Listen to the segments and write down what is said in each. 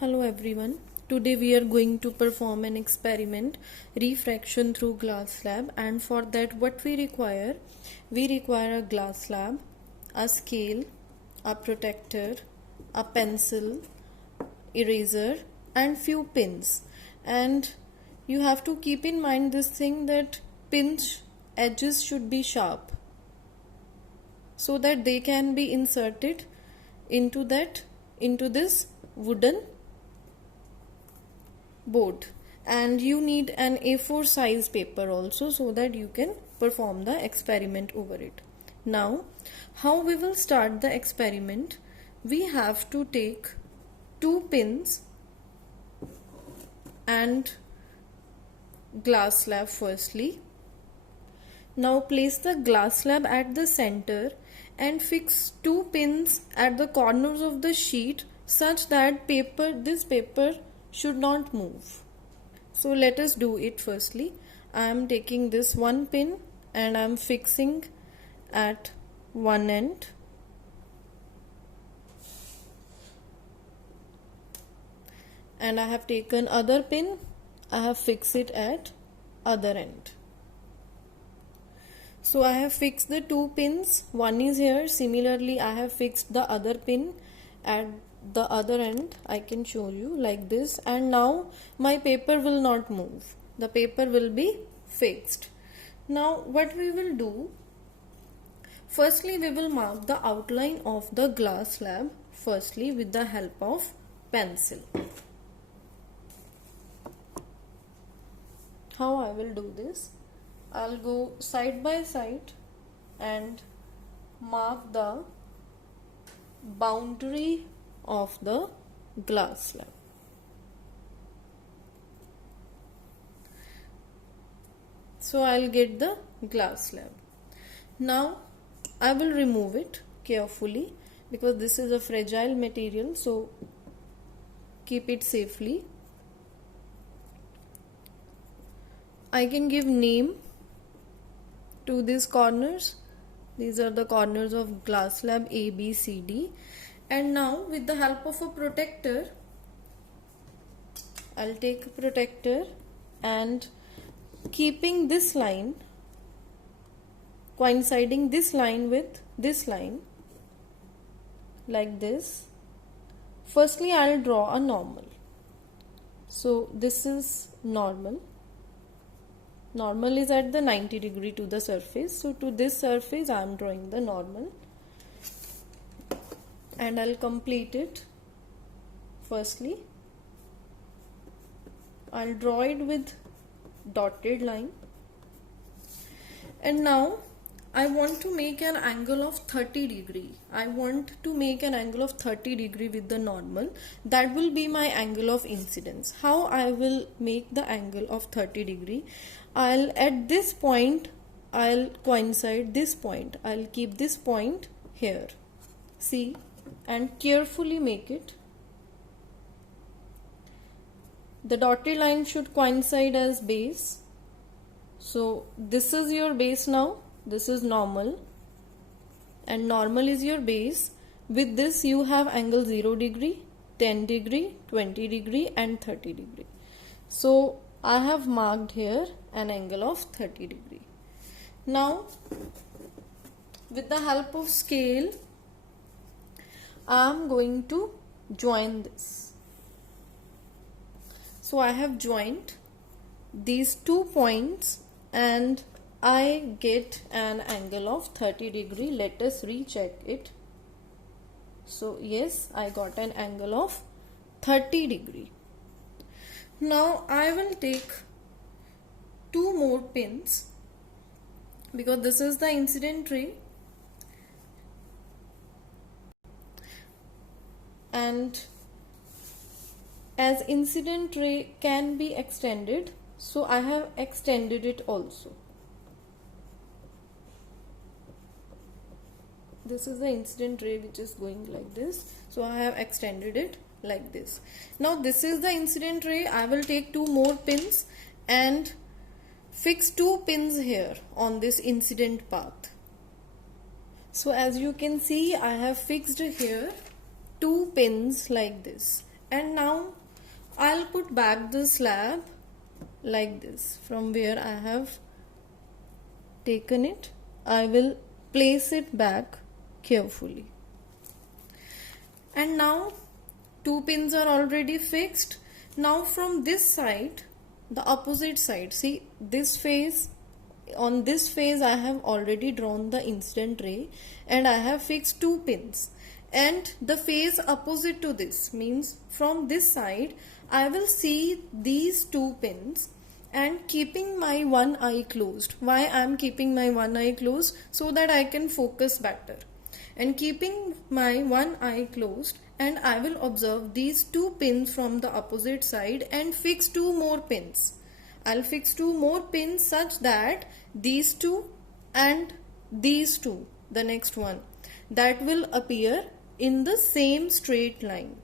Hello everyone. Today we are going to perform an experiment, refraction through glass slab, and for that what we require? We require a glass slab, a scale, a protector, a pencil, eraser and few pins. And you have to keep in mind this thing that pinch edges should be sharp so that they can be inserted into this wooden board. And you need an A4 size paper also so that you can perform the experiment over it. Now, how we will start the experiment? We have to take two pins and glass slab firstly. Now place the glass slab at the center and fix two pins at the corners of the sheet such that this paper should not move. So let us do it firstly. I am taking this one pin and I am fixing at one end. And I have taken other pin, I have fixed it at other end. So I have fixed the two pins, one is here. Similarly I have fixed the other pin at the other end. I can show you like this, and now my paper will not move. The paper will be fixed. Now what we will do? Firstly we will mark the outline of the glass slab firstly with the help of pencil. How I will do this? I'll go side by side and mark the boundary of the glass slab. So I'll get the glass slab. Now I will remove it carefully because this is a fragile material, so keep it safely. I can give name to these corners. These are the corners of glass slab A, B, C, D. And now with the help of a protector, I'll take a protector and keeping this line, coinciding this line with this line, like this. Firstly, I'll draw a normal. So this is normal. Normal is at the 90 degree to the surface. So to this surface, I am drawing the normal. And I'll complete it. Firstly, I'll draw it with dotted line. And now I want to make an angle of 30 degree. I want to make an angle of 30 degree with the normal. That will be my angle of incidence. How I will make the angle of 30 degree? At this point, I'll coincide this point. I'll keep this point here. See, and carefully make it. The dotted line should coincide as base. So this is your base now. This is normal. And normal is your base. With this you have angle 0 degree, 10 degree, 20 degree and 30 degree. So I have marked here an angle of 30 degree. Now with the help of scale, I am going to join this. So I have joined these 2 points and I get an angle of 30 degree. Let us recheck it. So yes, I got an angle of 30 degree. Now I will take 2 more pins because this is the incident ray. And as incident ray can be extended, so I have extended it also. This is the incident ray which is going like this, so I have extended it like this. Now this is the incident ray. I will take 2 more pins and fix 2 pins here on this incident path. So as you can see, I have fixed here 2 pins like this, And now I'll put back the slab like this. From where I have taken it, I will place it back carefully. And now two pins are already fixed. Now from this side, the opposite side, see this face, on this face I have already drawn the incident ray and I have fixed two pins. And the face opposite to this means from this side I will see these two pins and keeping my one eye closed. Why I am keeping my one eye closed? So that I can focus better. And keeping my one eye closed, and I will observe these two pins from the opposite side and fix two more pins. I'll fix two more pins such that these two and these two, the next one, that will appear in the same straight line.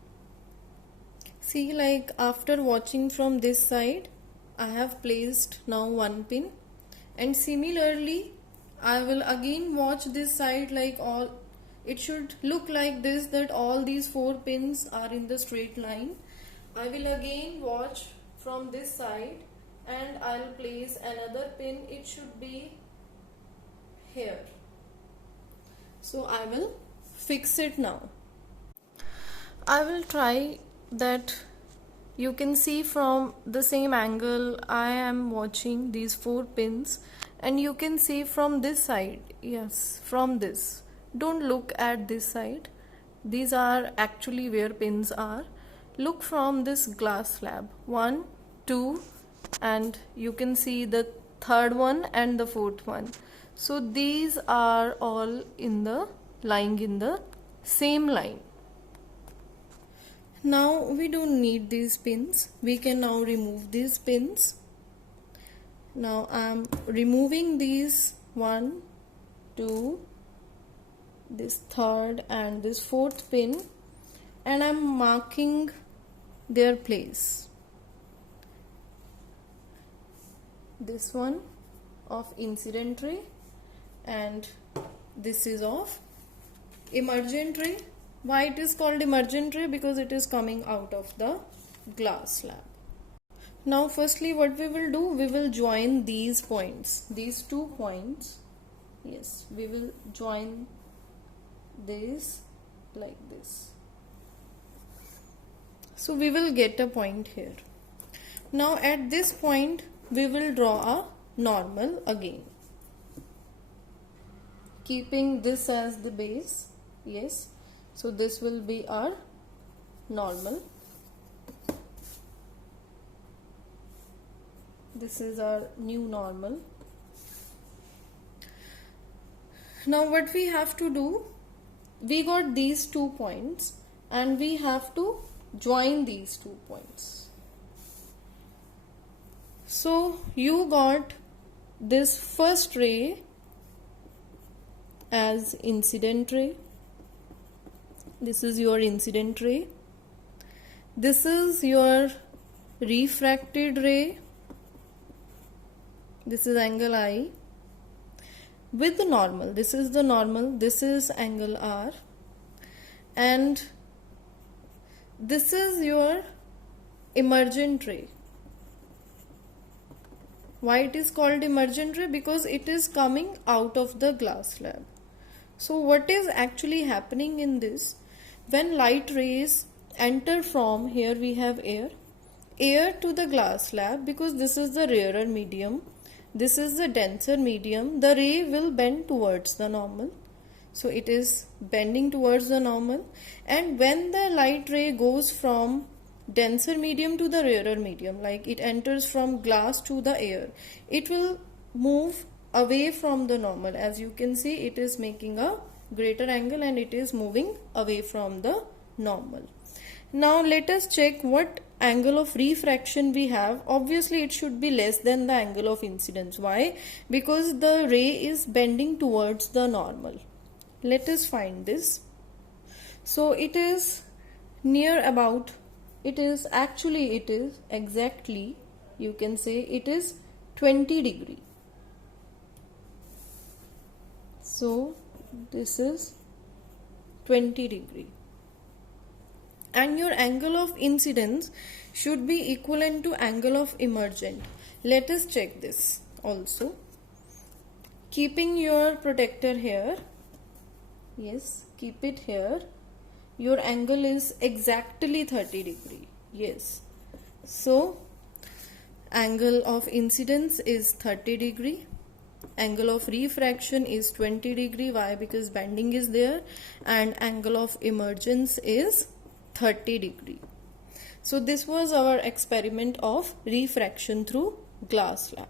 See, like after watching from this side, I have placed now one pin, and similarly I will again watch this side, like all it should look like this, that all these four pins are in the straight line. I will again watch from this side and I'll place another pin. It should be here. So I will fix it now. I will try that you can see from the same angle I am watching these four pins, and you can see from this side. Yes, from this. Don't look at this side. These are actually where pins are. Look from this glass slab. 1, 2, and you can see the third one and the fourth one. So these are all lying in the same line. Now we don't need these pins. We can now remove these pins. Now I am removing these 1, 2, this third and this fourth pin, and I am marking their place. This one of incident ray and this is of emergent ray. Why it is called emergent ray? Because it is coming out of the glass slab. Now firstly what we will do, we will join these points, these 2 points. Yes, we will join this like this. So we will get a point here. Now at this point we will draw a normal again, keeping this as the base. Yes, so this will be our normal. This is our new normal. Now what we have to do, we got these 2 points and we have to join these 2 points. So you got this first ray as incident ray. This is your incident ray. This is your refracted ray. This is angle I with the normal. This is the normal. This is angle R. And this is your emergent ray. Why it is called emergent ray? Because it is coming out of the glass slab. So what is actually happening in this? When light rays enter from, here we have air to the glass slab, because this is the rarer medium, this is the denser medium, the ray will bend towards the normal. So it is bending towards the normal, and when the light ray goes from denser medium to the rarer medium, like it enters from glass to the air, it will move away from the normal. As you can see, it is making a greater angle and it is moving away from the normal. Now let us check what angle of refraction we have. Obviously it should be less than the angle of incidence. Why? Because the ray is bending towards the normal. Let us find this. So it is near about, it is exactly, you can say it is 20 degree. So this is 20 degree. and your angle of incidence should be equivalent to angle of emergent. Let us check this also. Keeping your protector here, yes, keep it here, your angle is exactly 30 degree. Yes, so angle of incidence is 30 degree, angle of refraction is 20 degree. Why? Because bending is there, and angle of emergence is 30 degree. So this was our experiment of refraction through glass slab.